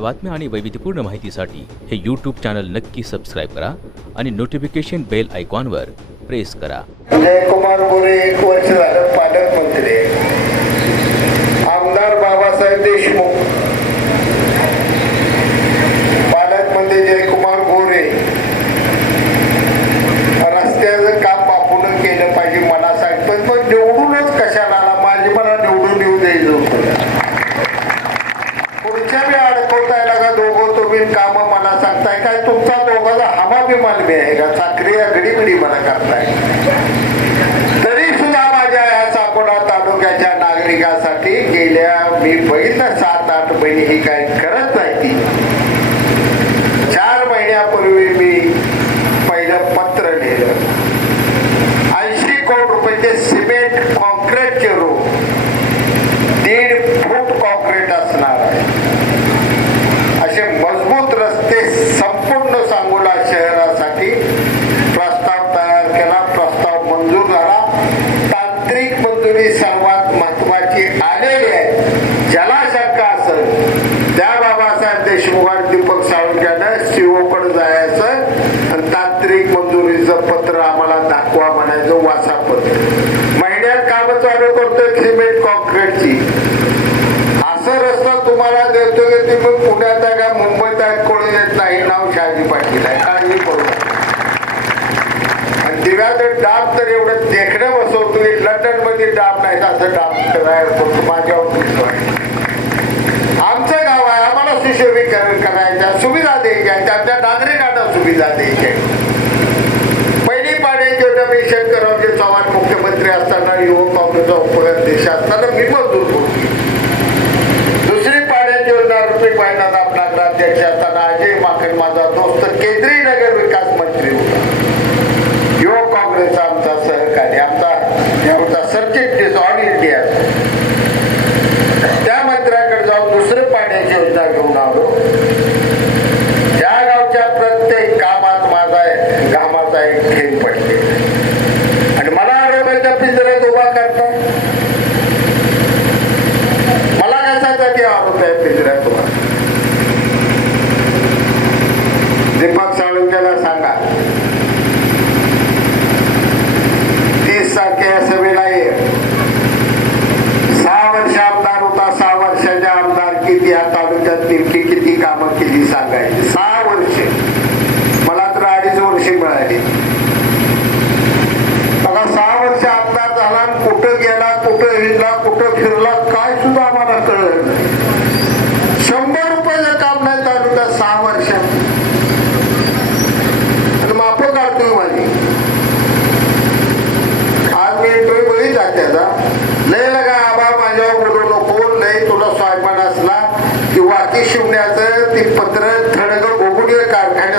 बातम्या आणि वैविध्यपूर्ण माहितीसाठी हे यूट्यूब चॅनल नक्की सबस्क्राईब करा आणि नोटिफिकेशन बेल आयकॉनवर प्रेस करा. जयकुमार गोरे एक वर्ष झालं पालकमंत्री आमदार बाबासाहेब देशमुख पालकमंत्री जयकुमार गोरे रस्त्याचं काम बापून केलं पाहिजे मला सांग पण मग निवडूनच कशाला आला माझी मला निवडून येऊ द्यायचं होतं पुढच्या बी अडकवताय का दोघं तुम्ही काम मला सांगताय काय तुमचा दोघांचा हवा बी मालमी आहे का? चाकरी अगडी बिडी मला करताय. तरी सुद्धा माझ्या या चाकोडा तालुक्याच्या नागरिकासाठी गेल्या मी बघितलं सात आठ महिने ही काय करत नाही ती. स्वरूपाची आलेली आहे. ज्याला शंका असेल त्या बाबासाहेब देशमुख दीपक सावंतनं सीओकडे जायचं आणि तांत्रिक मंजुरीचं पत्र आम्हाला दाखवा म्हणायचं वासा पत्र महिन्यात काम चालू करतोय सिमेंट कॉन्क्रीटची असं रस्ता तुम्हाला देतो की तुम्ही पुण्यात आहे का मुंबईत आहे कोणी येत नाही नाव शहाजी पाटील आहे. काळजी करू नका. आणि दिव्याचं डाब तर एवढं देखणं तुम्ही लंडनमध्ये डाब नाही असं डाब करायला फक्त माझ्यावर आमचं गाव आहे आम्हाला सुशोभीकरण करायच्या सुविधा द्यायच्या त्याच्या नागरिकांना सुविधा द्यायच्या. पहिली पाण्याची योजना मी शंकररावजी चव्हाण मुख्यमंत्री असताना युवक काँग्रेसचा उपाध्यक्ष असताना अडीच वर्ष मिळाली बघा सहा वर्ष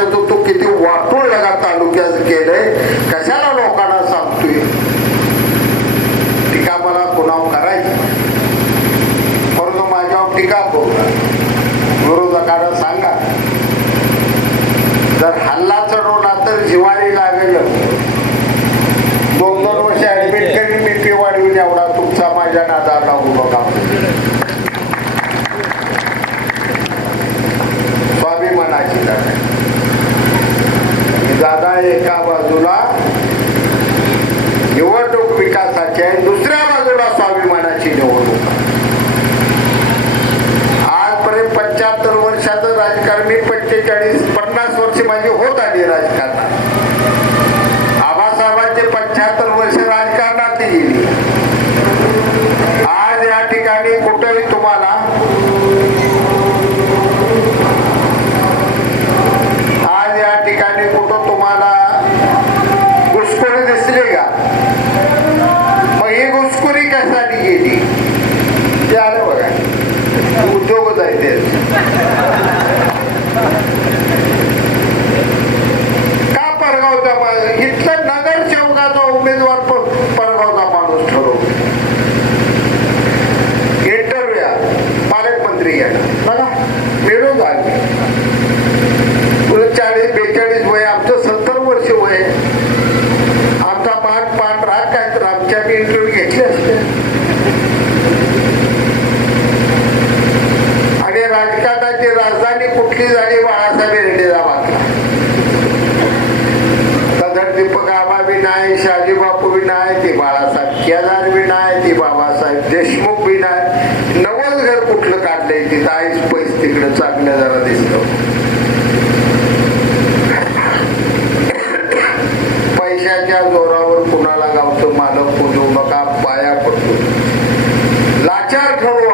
तो किती वाटून लगा तालुक्यात केलंय? कशाला लोकांना सांगतोय टीका मला पुन्हा करायची परंतु माझ्यावर टीका करू नका. विरोधकांना सांगा जर हल्ला चढवला तर जिवारी लागेल दोन दोन वर्ष ऍडमिट करून मी फी वाढवून एवढा तुमचा माझ्या नादाला लागू नका स्वाभिमानाची लढाई दादा एका बाजूला निवडणूक विकासाची आहे. दुसऱ्या बाजूला स्वाभिमानाची निवडणूक. आजपर्यंत पंच्याहत्तर वर्षाचं राजकारण मी पंचेचाळीस पन्नास वर्ष माझी होत Yeah. राजधानी कुठली झाली बाळासाहेब रेड्डीला जावा सदर दीपक आबा बी नाही बापू बी नाही ती बाळासाहेब केदार बी नाही ती बाबासाहेब देशमुख बी नाही. नवल घर कुठलं काढलंय तिथं? आईच पैस तिकडं चांगलं जरा दिसत पैशाच्या जोरावर कुणाला गावचं मालक पुजवू नका? पाया पडतो. लाचार ठरू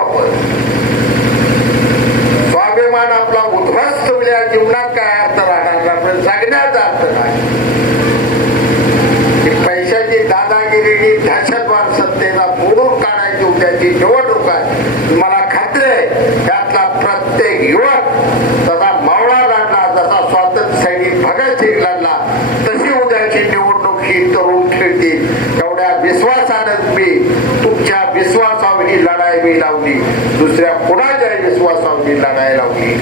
तुमच्या विश्वासावर ही लढाई मी लावली. दुसऱ्या कुणाच्या विश्वासावर लढाई लावली.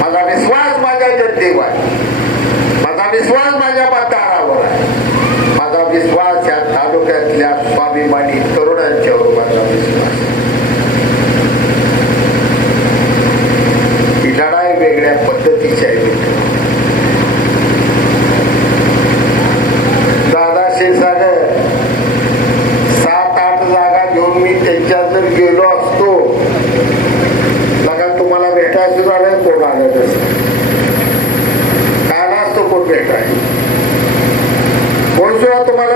माझा विश्वास माझ्या जनतेवर आहे. माझा विश्वास माझ्या मतदारावर आहे. माझा विश्वास या तालुक्यातल्या स्वाभिमानी तरुणांच्यावर माझा विश्वास आहे. ही लढाई वेगळ्या पद्धतीची आहे मित्र. दादा क्षीरसागर सात आठ जागा घेऊन मी त्यांच्या जर गेलो असतो लगा तुम्हाला भेटायचं सुद्धा नाही कोण आलं नसतं काला असतो कोण भेटाय कोण तुम्हाला